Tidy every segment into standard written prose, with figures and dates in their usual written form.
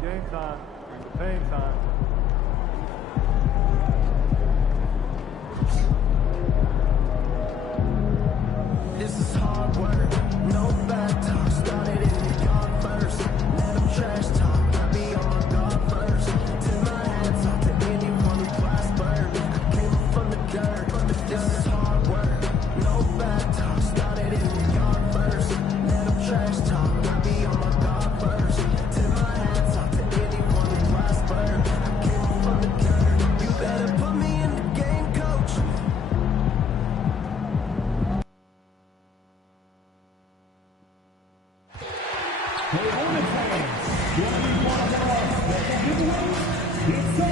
Game time. Bring the pain time. This is hard work. No bad talk. Started in the yard first. Let them trash talk. I be on my guard first. Tip my hats off to anyone who prospered. I came up from the dirt. This is hard work. No bad talk. Started in the yard first. Let them trash talk. I be on my guard first. Tip my hats off to anyone who prospered. I came up from the dirt. You better put me in the game, coach. Hey, Hornets fans, you want to be part of our special giveaway? If so,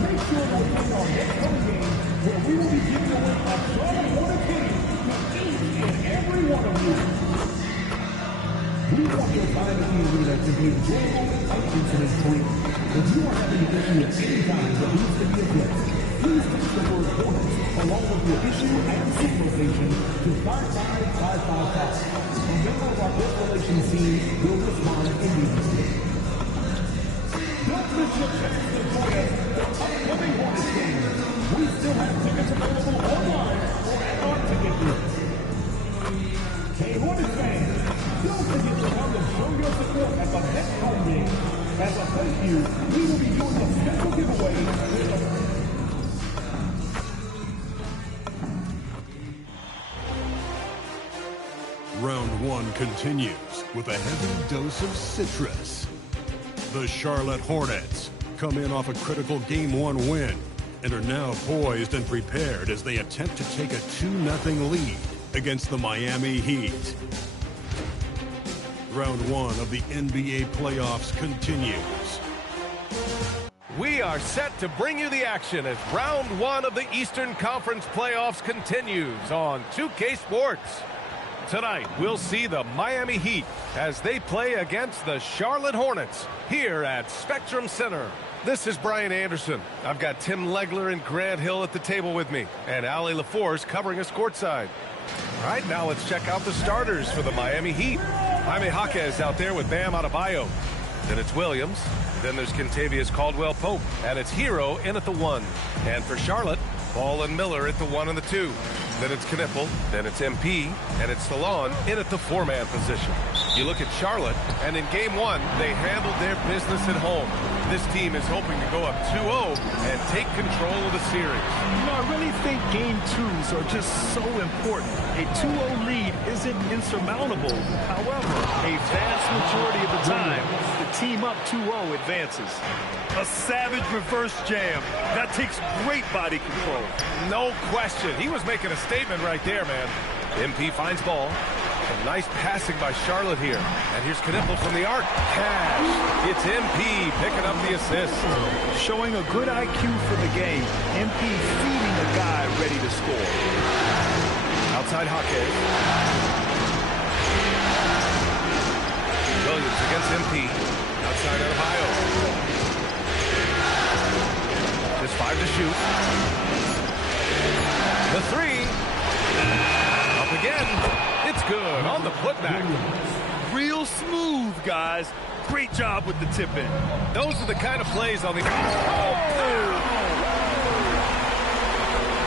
make sure to win our next home game where we will be giving away a Charlotte Hornets game to each and every one of you. We want your time to be arena to be enjoyable and tight incident-free. If you are having an issue at any time that needs to be addressed, please text the word Hornets along with your issue and city location to 55555. A member of our guest relations team will respond immediately. Don't miss your chance to join us for upcoming Hornets games. We still have tickets available online or at our ticket booths. Hey, Hornets fans, don't forget to come and show your support at the next home game. As a thank you, we will be doing a special giveaway with a Round one continues with a heavy dose of citrus. The Charlotte Hornets come in off a critical Game 1 win and are now poised and prepared as they attempt to take a 2-0 lead against the Miami Heat. Round one of the NBA playoffs continues. We are set to bring you the action as round one of the Eastern Conference playoffs continues on 2K Sports. Tonight, we'll see the Miami Heat as they play against the Charlotte Hornets here at Spectrum Center. This is Brian Anderson. I've got Tim Legler and Grant Hill at the table with me, and Ali LaForce covering us courtside. All right, now let's check out the starters for the Miami Heat. Jaime Jaquez out there with Bam Adebayo. Then it's Williams. Then there's Kentavious Caldwell-Pope, and it's Hero in at the 1. And for Charlotte, Ball and Miller at the 1 and the 2. Then it's Knippel, then it's MP, and it's Salon in at the 4-man position. You look at Charlotte, and in Game 1, they handled their business at home. This team is hoping to go up 2-0 and take control of the series. You know, I really think Game 2s are just so important. A 2-0 lead isn't insurmountable. However, a vast majority of the time, the team up 2-0 advances. A savage reverse jam. That takes great body control. No question. He was making a statement right there, man. MP finds Ball. And nice passing by Charlotte here. And here's Knippel from the arc. Cash. It's MP picking up the assist. Showing a good IQ for the game. MP feeding a guy ready to score. Outside Jaquez. Williams against MP. Outside Adebayo. Just 5 to shoot. The 3. Up again. It's good on the putback. Real smooth, guys. Great job with the tip in. Those are the kind of plays on the...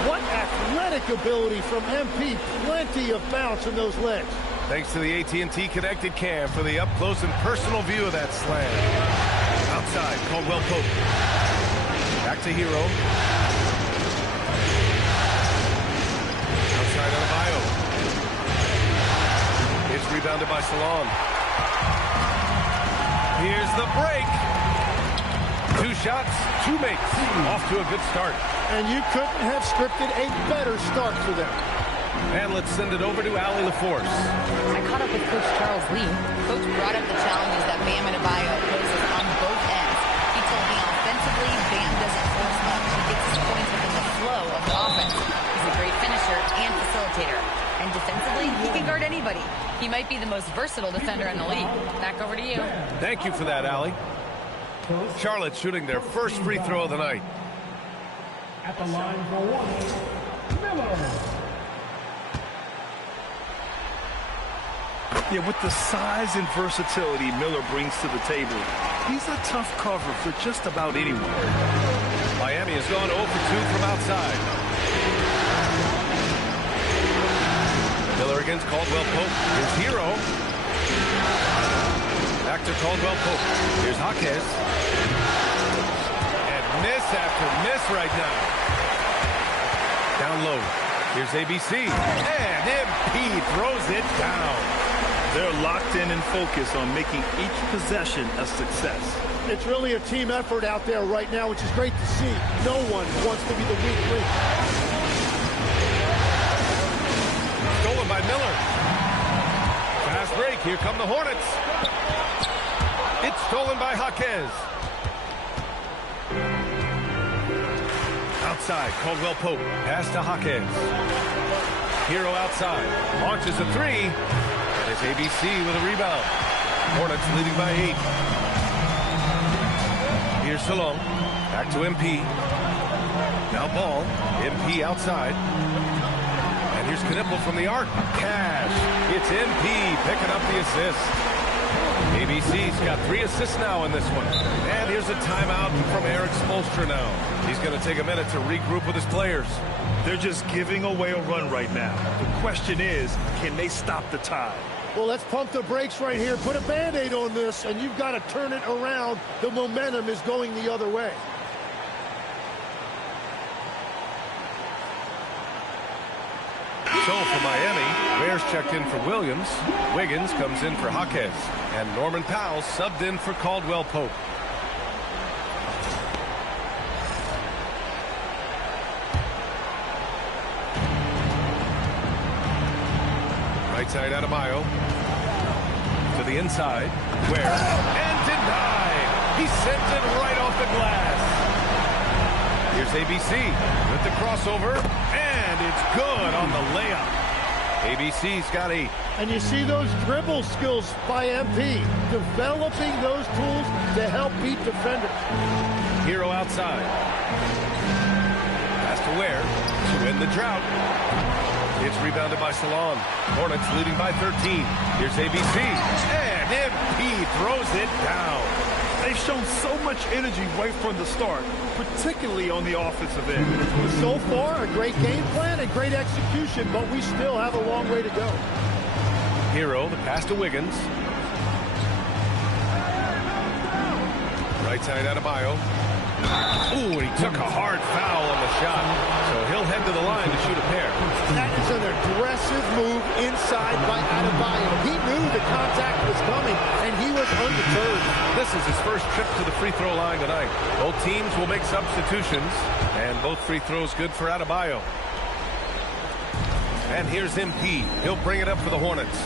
What athletic ability from MP. Plenty of bounce in those legs. Thanks to the AT&T Connected Cam for the up-close and personal view of that slam. Outside, Caldwell-Pope. Back to Hero. Outside Adebayo. It's rebounded by Salon. Here's the break. 2 shots, 2 makes. Off to a good start. And you couldn't have scripted a better start for them. And let's send it over to Ali LaForce. I caught up with Coach Charles Lee. Coach brought up the challenges that Bam Adebayo poses on both ends. He told me offensively, Bam doesn't force much. He gets his points within the flow of the offense. He's a great finisher and facilitator. And defensively, he can guard anybody. He might be the most versatile defender in the league. Back over to you. Thank you for that, Ali. Charlotte shooting their first free throw of the night. At the line for 1, Miller. Yeah, with the size and versatility Miller brings to the table, he's a tough cover for just about anyone. Miami has gone 0 for 2 from outside. Miller against Caldwell Pope. His hero. Back to Caldwell Pope. Here's Jaquez. And miss after miss right now. Down low. Here's ABC. And MP throws it down. They're locked in and focused on making each possession a success. It's really a team effort out there right now, which is great to see. No one wants to be the weak link. Stolen by Miller. Fast break. Here come the Hornets. It's stolen by Jaquez. Outside, Caldwell Pope. Pass to Jaquez. Hero outside. Launches a three. And it's ABC with a rebound. Hornets leading by 8. Here's Salon. Back to MP. Now ball. MP outside. And here's Knipple from the arc. Cash. It's MP picking up the assist. ABC's got 3 assists now in this one. And here's a timeout from Eric Spoelstra now. He's going to take a minute to regroup with his players. They're just giving away a run right now. The question is, can they stop the tide? Well, let's pump the brakes right here. Put a Band-Aid on this, and you've got to turn it around. The momentum is going the other way. So for Miami, Bears checked in for Williams. Wiggins comes in for Jaquez. And Norman Powell subbed in for Caldwell Pope. Right side Adebayo. To the inside. Where? And denied. He sent it right off the glass. Here's ABC with the crossover. And it's good on the layup. ABC's got 8. And you see those dribble skills by MP. Developing those tools to help beat defenders. Hero outside. Pass to Ware to win the drought. It's rebounded by Salon. Hornets leading by 13. Here's ABC. And MP throws it down. They've shown so much energy right from the start, particularly on the offensive end. So far, a great game plan and great execution, but we still have a long way to go. Hero, the pass to Wiggins. Right side Adebayo. Ooh, and he took a hard foul on the shot. So he'll head to the line to shoot a pair. That is an aggressive move inside by Adebayo. He knew the contact was coming, and he was undeterred. This is his first trip to the free throw line tonight. Both teams will make substitutions, and both free throws good for Adebayo. And here's MP. He'll bring it up for the Hornets.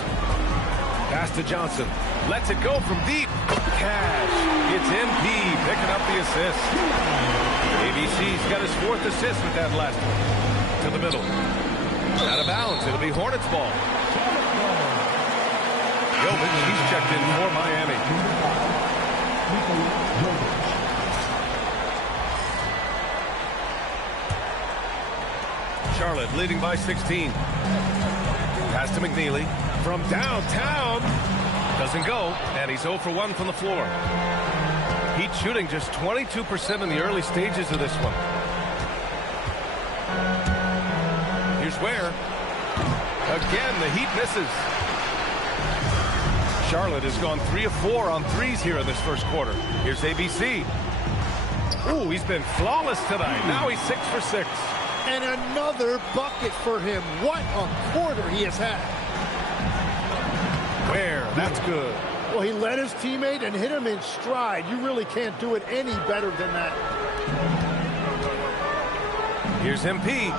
Pass to Johnson. Lets it go from deep. Cash. It's MP picking up the assist. ABC's got his 4th assist with that last one. To the middle. Out of bounds. It'll be Hornets ball. Jovic, he's checked in for Miami. Charlotte leading by 16. Pass to McNeely. From downtown. Doesn't go. And he's 0 for 1 from the floor. Heat shooting just 22% in the early stages of this one. Here's Ware. Again, the Heat misses. Charlotte has gone 3 of 4 on threes here in this first quarter. Here's ABC. Ooh, he's been flawless tonight. Now he's 6 for 6. And another bucket for him. What a quarter he has had. Ware, that's good. Well, he led his teammate and hit him in stride. You really can't do it any better than that. Here's MP.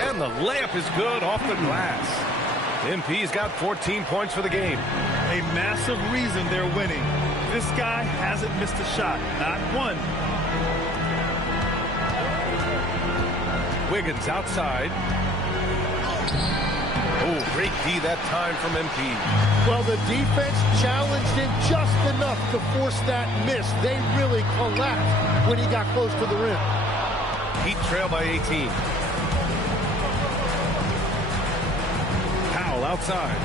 And the layup is good off the glass. MP's got 14 points for the game. A massive reason they're winning. This guy hasn't missed a shot. Not one. Wiggins outside. Oh, great D that time from MP. Well, the defense challenged him just enough to force that miss. They really collapsed when he got close to the rim. Heat trail by 18. Powell outside.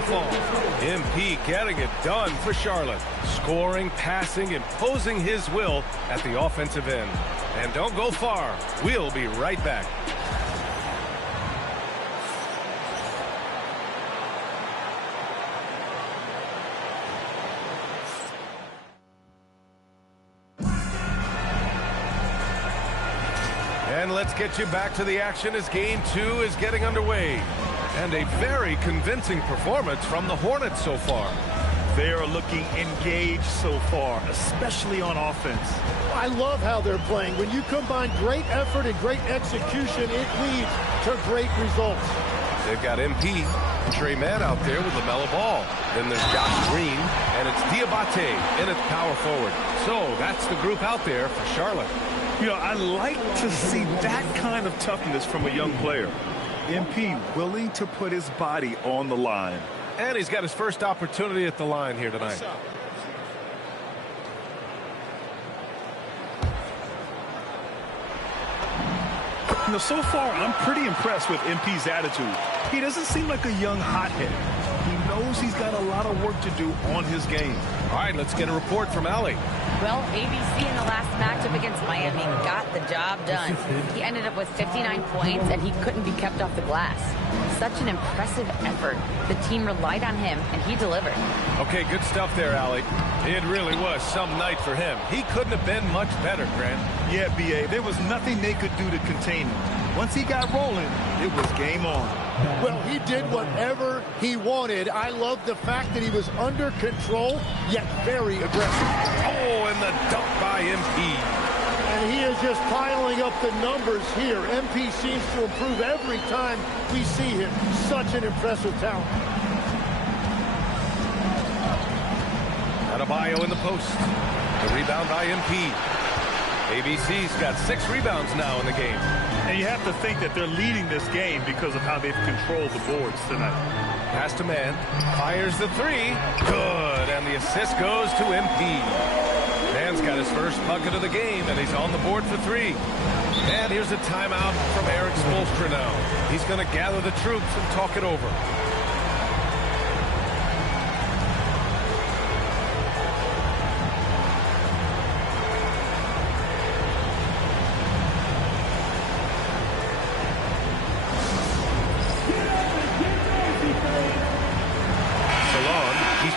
to fall. MP getting it done for Charlotte. Scoring, passing, imposing his will at the offensive end. And don't go far. We'll be right back. And let's get you back to the action as game 2 is getting underway. And a very convincing performance from the Hornets so far. They are looking engaged so far, especially on offense. I love how they're playing. When you combine great effort and great execution, it leads to great results. They've got MP, Trey Mann out there with LaMelo Ball. Then there's Josh Green, and it's Diabate in its power forward. So that's the group out there for Charlotte. You know, I like to see that kind of toughness from a young player. MP willing to put his body on the line. And he's got his first opportunity at the line here tonight. You know, so far, I'm pretty impressed with MP's attitude. He doesn't seem like a young hothead. He knows he's got a lot of work to do on his game. All right, let's get a report from Allie. Well, ABC in the last matchup against Miami got the job done. He ended up with 59 points, and he couldn't be kept off the glass. Such an impressive effort. The team relied on him, and he delivered. Okay, good stuff there, Allie. It really was some night for him. He couldn't have been much better, Grant. Yeah, B.A., there was nothing they could do to contain him. Once he got rolling, it was game on. Well, he did whatever he wanted. I love the fact that he was under control, yet very aggressive. Oh, and the dunk by MP. And he is just piling up the numbers here. MP seems to improve every time we see him. Such an impressive talent. Adebayo in the post. The rebound by MP. ABC's got 6 rebounds now in the game. And you have to think that they're leading this game because of how they've controlled the boards tonight. Pass to Mann. Fires the 3. Good. And the assist goes to MP. Mann's got his first bucket of the game, and he's on the board for 3. And here's a timeout from Eric Spoelstra now. He's going to gather the troops and talk it over.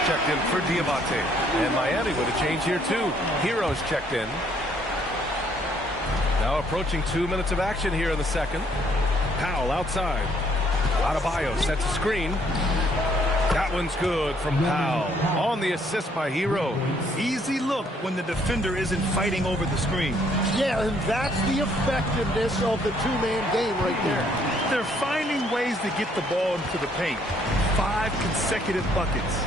Checked in for Diabate. And Miami with a change here too. Heroes checked in. Now approaching 2 minutes of action here in the second. Powell outside. Adebayo sets a screen. That one's good from Powell. On the assist by Hero. Easy look when the defender isn't fighting over the screen. Yeah, and that's the effectiveness of the two-man game right there. They're finding ways to get the ball into the paint. 5 consecutive buckets.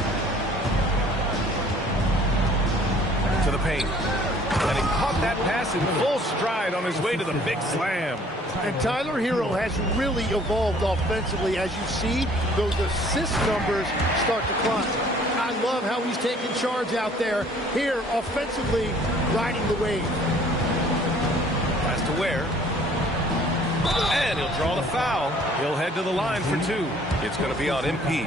To the paint. And he caught that pass in full stride on his way to the big slam. And Tyler Hero has really evolved offensively. As you see, those assist numbers start to climb. I love how he's taking charge out there. Here, offensively, riding the wave. Pass to Ware. And he'll draw the foul. He'll head to the line for 2. It's going to be on MP.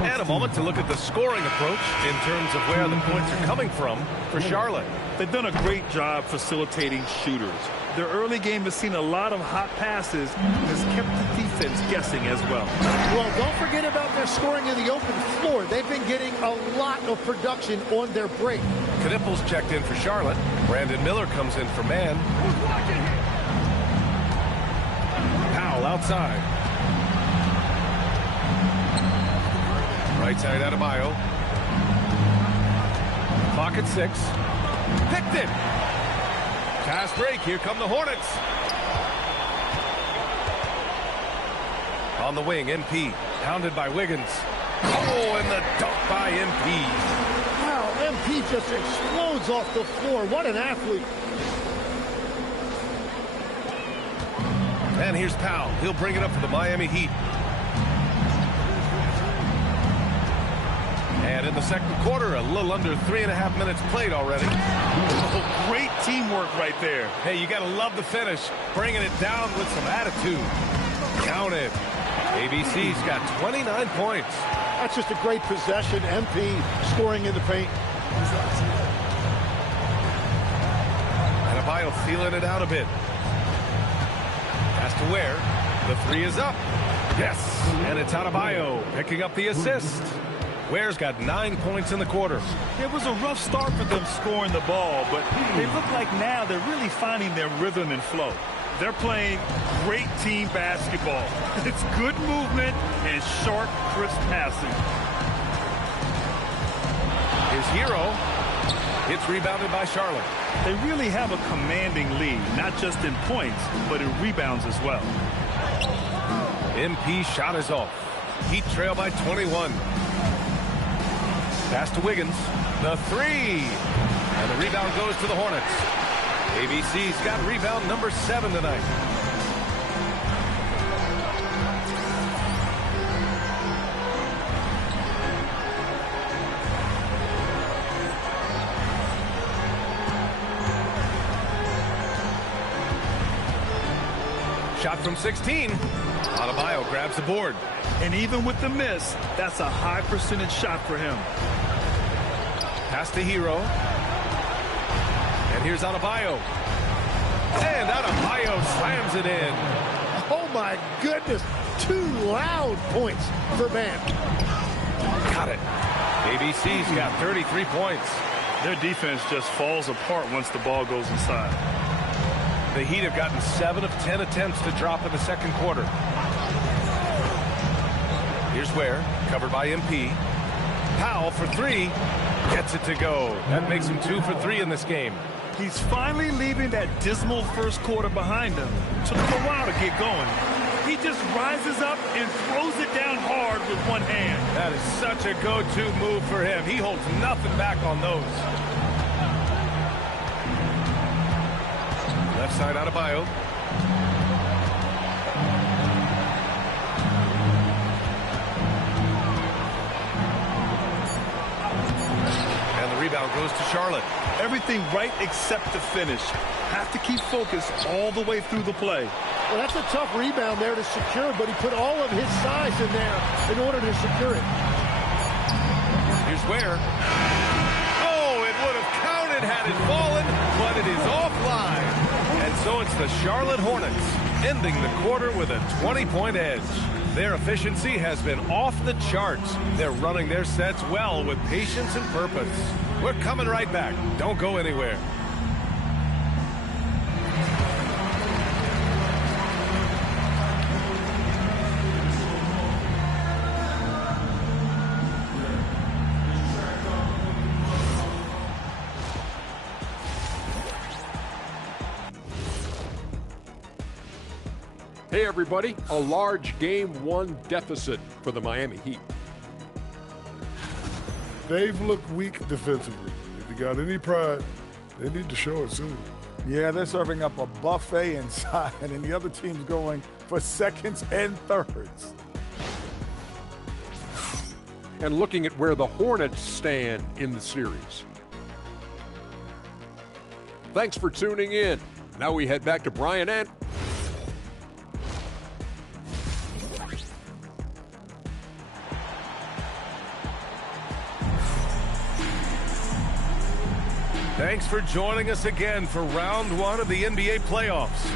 And a moment to look at the scoring approach in terms of where the points are coming from for Charlotte. They've done a great job facilitating shooters. Their early game has seen a lot of hot passes and has kept the defense guessing as well. Well, don't forget about their scoring in the open floor. They've been getting a lot of production on their break. Knipples checked in for Charlotte. Brandon Miller comes in for Mann. Powell outside. Right side Adebayo. Clock at 6. Picked it. Fast break. Here come the Hornets. On the wing, MP. Pounded by Wiggins. Oh, and the dunk by MP. Wow, MP just explodes off the floor. What an athlete. And here's Powell. He'll bring it up for the Miami Heat. And in the second quarter, a little under 3.5 minutes played already. Oh, great teamwork right there. Hey, you got to love the finish. Bringing it down with some attitude. Count it. ABC's got 29 points. That's just a great possession. MP scoring in the paint. Adebayo feeling it out a bit. Pass to Ware. The three is up. Yes, and it's Adebayo picking up the assist. Ware's got 9 points in the quarter. It was a rough start for them scoring the ball, but they look like now they're really finding their rhythm and flow. They're playing great team basketball. It's good movement and sharp, crisp passing. His hero. It's rebounded by Charlotte. They really have a commanding lead, not just in points, but in rebounds as well. MP shot is off. Heat trail by 21. Pass to Wiggins. The three. And the rebound goes to the Hornets. ABC's got rebound number 7 tonight. Shot from 16. Adebayo grabs the board. And even with the miss, that's a high percentage shot for him. Pass to Hero. And here's Adebayo. And Adebayo slams it in. Oh, my goodness. 2 loud points for Bam. Got it. ABC's got 33 points. Their defense just falls apart once the ball goes inside. The Heat have gotten 7 of 10 attempts to drop in the second quarter. Here's Ware, covered by MP. Powell for 3. Gets it to go. That makes him 2 for 3 in this game. He's finally leaving that dismal first quarter behind him. Took him a while to get going. He just rises up and throws it down hard with one hand. That is such a go-to move for him. He holds nothing back on those. Left side Adebayo. And the rebound goes to Charlotte. Everything right except the finish. Have to keep focused all the way through the play. Well, that's a tough rebound there to secure, but he put all of his size in there in order to secure it. Here's Ware. Oh, it would have counted had it fallen, but it is offline. And so it's the Charlotte Hornets ending the quarter with a 20-point edge. Their efficiency has been off the charts. They're running their sets well with patience and purpose. We're coming right back. Don't go anywhere. Hey everybody, a large Game 1 deficit for the Miami Heat. They've looked weak defensively. If you got any pride, they need to show it soon. Yeah, they're serving up a buffet inside, and the other team's going for seconds and thirds. And looking at where the Hornets stand in the series. Thanks for tuning in. Now we head back to Brian and Thanks for joining us again for round 1 of the NBA playoffs.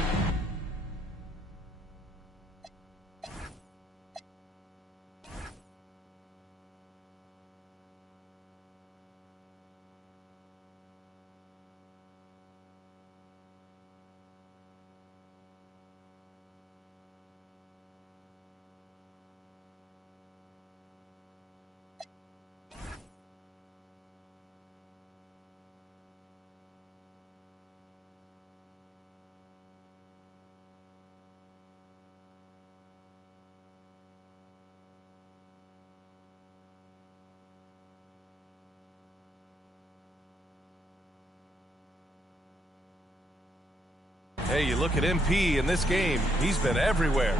Hey, you look at MP in this game, he's been everywhere.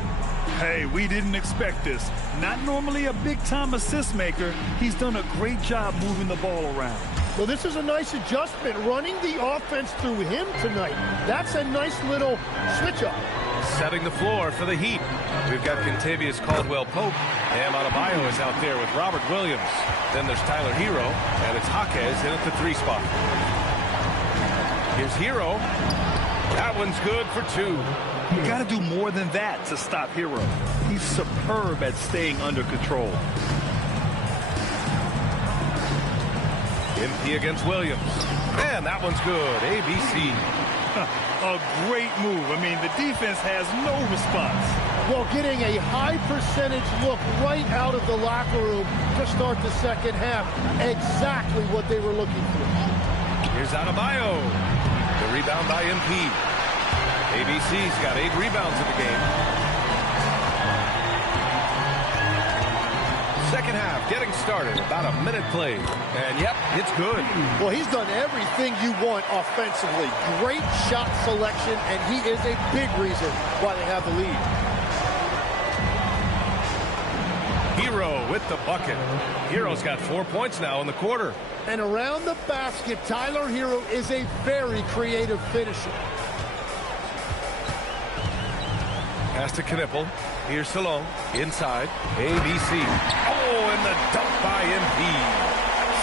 Hey, we didn't expect this. Not normally a big-time assist maker. He's done a great job moving the ball around. Well, this is a nice adjustment, running the offense through him tonight. That's a nice little switch-up. Setting the floor for the Heat. We've got Kentavious Caldwell-Pope. Bam Adebayo is out there with Robert Williams. Then there's Tyler Hero, and it's Jaquez in at the 3 spot. Here's Hero. That one's good for 2. You got to do more than that to stop Hero. He's superb at staying under control. MP against Williams. And that one's good. ABC. A great move. I mean, the defense has no response. Well, getting a high percentage look right out of the locker room to start the second half. Exactly what they were looking for. Here's Adebayo. The rebound by MP. ABC's got 8 rebounds in the game. Second half getting started. About a minute played. And yep, it's good. Well, he's done everything you want offensively. Great shot selection, and he is a big reason why they have the lead. Hero with the bucket. Hero's got 4 points now in the quarter. And around the basket, Tyler Hero is a very creative finisher. Pass to Knipple. Here's Salone. Inside. ABC. Oh, and the dunk by MP.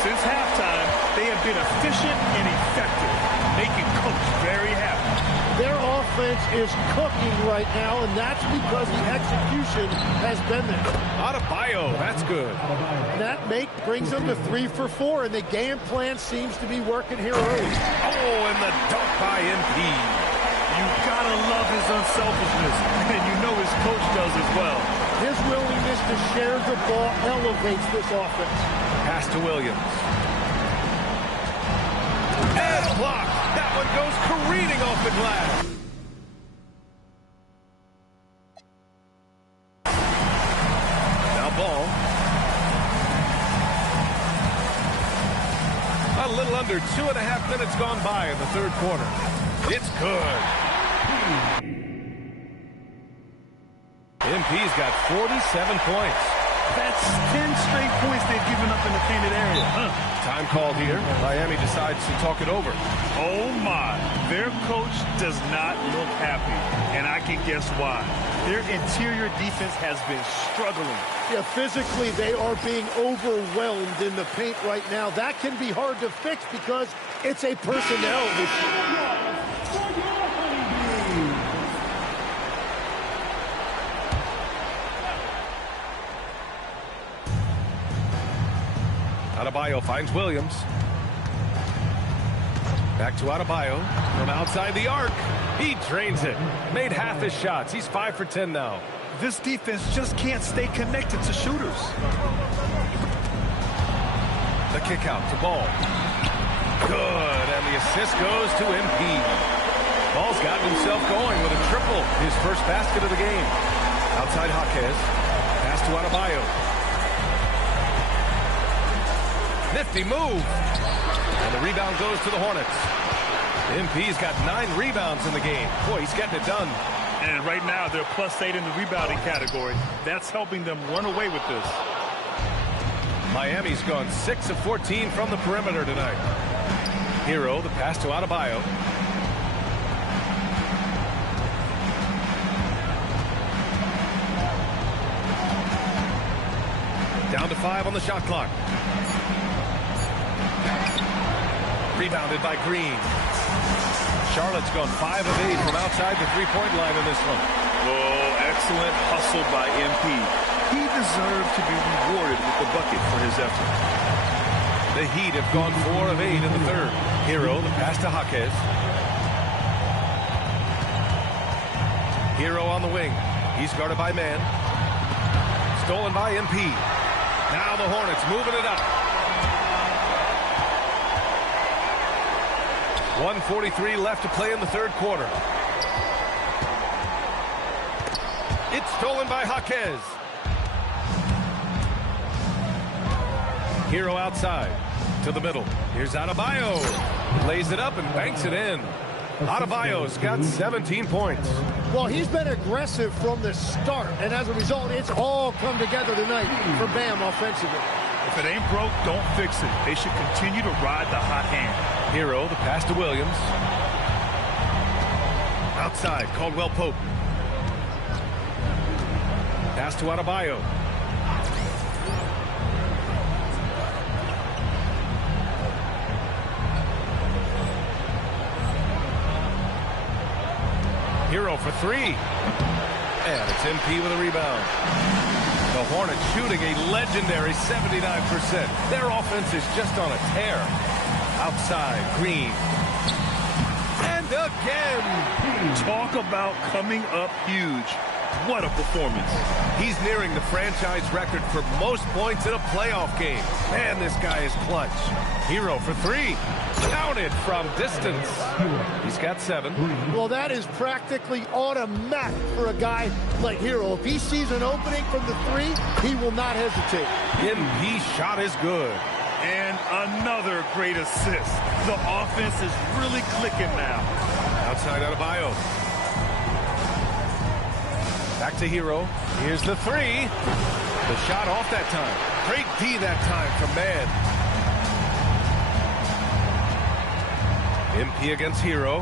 Since halftime, they have been efficient and effective, making Coach very happy. Their offense is cooking right now, and that's because the execution has been there. Adebayo, that's good. And that brings them to 3 for 4, and the game plan seems to be working here early. Oh, and the dunk by MP. You gotta love his unselfishness, and you know his coach does as well. His willingness to share the ball elevates this offense. Pass to Williams. And blocked. That one goes careening off the glass. Now ball. A little under 2.5 minutes gone by in the third quarter. It's good. MP's got 47 points. That's 10 straight points they've given up in the painted area. Time called here. Miami decides to talk it over. Oh, my. Their coach does not look happy, and I can guess why. Their interior defense has been struggling. Yeah, physically, they are being overwhelmed in the paint right now. That can be hard to fix because it's a personnel issue. Adebayo finds Williams. Back to Adebayo from outside the arc. He drains it. Made half his shots. He's 5 for 10 now. This defense just can't stay connected to shooters. The kick out to Ball. Good, and the assist goes to MP. Ball's gotten himself going with a triple. His first basket of the game. Outside Jaquez. Pass to Adebayo. Nifty move. And the rebound goes to the Hornets. MP's got 9 rebounds in the game. Boy, he's getting it done. And right now, they're +8 in the rebounding category. That's helping them run away with this. Miami's gone 6 of 14 from the perimeter tonight. Hero, the pass to Adebayo. Down to 5 on the shot clock. Rebounded by Green. Charlotte's gone 5 of 8 from outside the three-point line in this one. Oh, excellent hustle by MP. He deserved to be rewarded with the bucket for his effort. The Heat have gone 4 of 8 in the third. Hero, the pass to Jaquez. Hero on the wing. He's guarded by Man. Stolen by MP. Now the Hornets moving it up. 1:43 left to play in the third quarter. It's stolen by Jaquez. Hero outside to the middle. Here's Adebayo. Lays it up and banks it in. Adebayo's got 17 points. Well, he's been aggressive from the start, and as a result, it's all come together tonight for Bam offensively. If it ain't broke, don't fix it. They should continue to ride the hot hand. Hero, the pass to Williams. Outside, Caldwell-Pope. Pass to Adebayo. Hero for three. And it's MP with a rebound. The Hornets shooting a legendary 79%. Their offense is just on a tear. Outside, Green. And again. Talk about coming up huge. What a performance. He's nearing the franchise record for most points in a playoff game. Man, this guy is clutch. Hero for three. Counted from distance. He's got 7. Well, that is practically automatic for a guy like Hero. If he sees an opening from the 3, he will not hesitate. MP shot is good. And another great assist. The offense is really clicking now. Outside Adebayo. Back to Hero. Here's the 3. The shot off that time. Great D that time from Man. MP against Hero.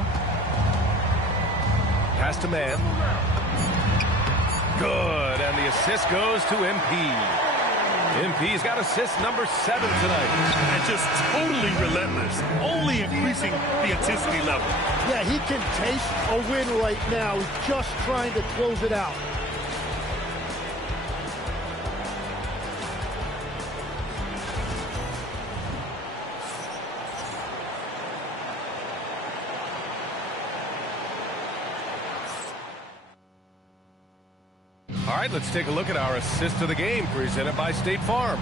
Pass to Man. Good. And the assist goes to MP. MP's got assist number 7 tonight. And just totally relentless. Only increasing the intensity level. Yeah, he can taste a win right now. He's just trying to close it out. All right, let's take a look at our assist of the game presented by State Farm.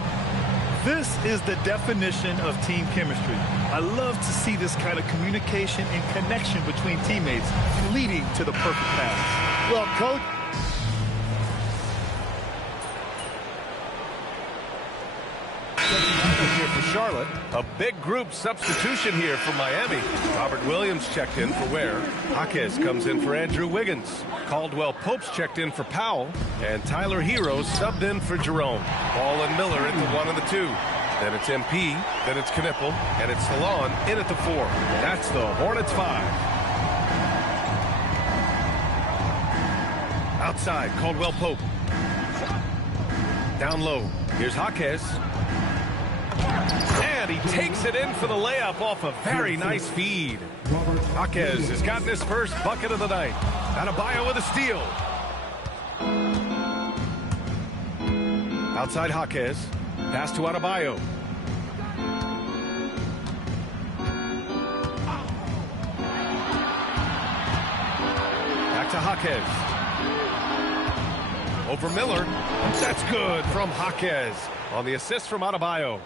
This is the definition of team chemistry. I love to see this kind of communication and connection between teammates leading to the perfect pass. Well, Coach, here for Charlotte. A big group substitution here for Miami. Robert Williams checked in for Ware. Jaquez comes in for Andrew Wiggins. Caldwell Pope's checked in for Powell. And Tyler Hero subbed in for Jerome. Ball and Miller at the 1 and the 2. Then it's MP. Then it's Knipple. And it's Salon in at the 4. That's the Hornets 5. Outside, Caldwell Pope. Down low. Here's Jaquez. And he takes it in for the layup off a very nice feed. Jaquez has gotten his first bucket of the night. Adebayo with a steal. Outside Jaquez. Pass to Adebayo. Back to Jaquez. Over Miller. That's good from Jaquez on the assist from Adebayo.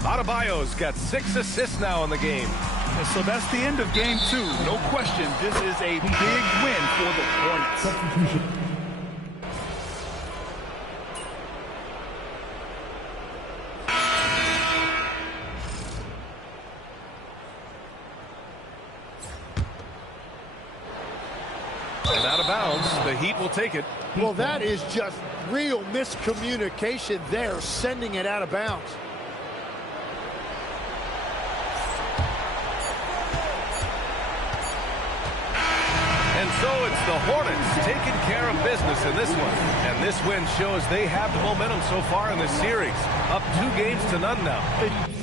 Adebayo's got 6 assists now in the game. And so that's the end of game 2. No question, this is a big win for the Hornets. And out of bounds, the Heat will take it. well, that is just real miscommunication there, sending it out of bounds. And so it's the Hornets taking care of business in this one. And this win shows they have the momentum so far in this series. Up 2 games to none now.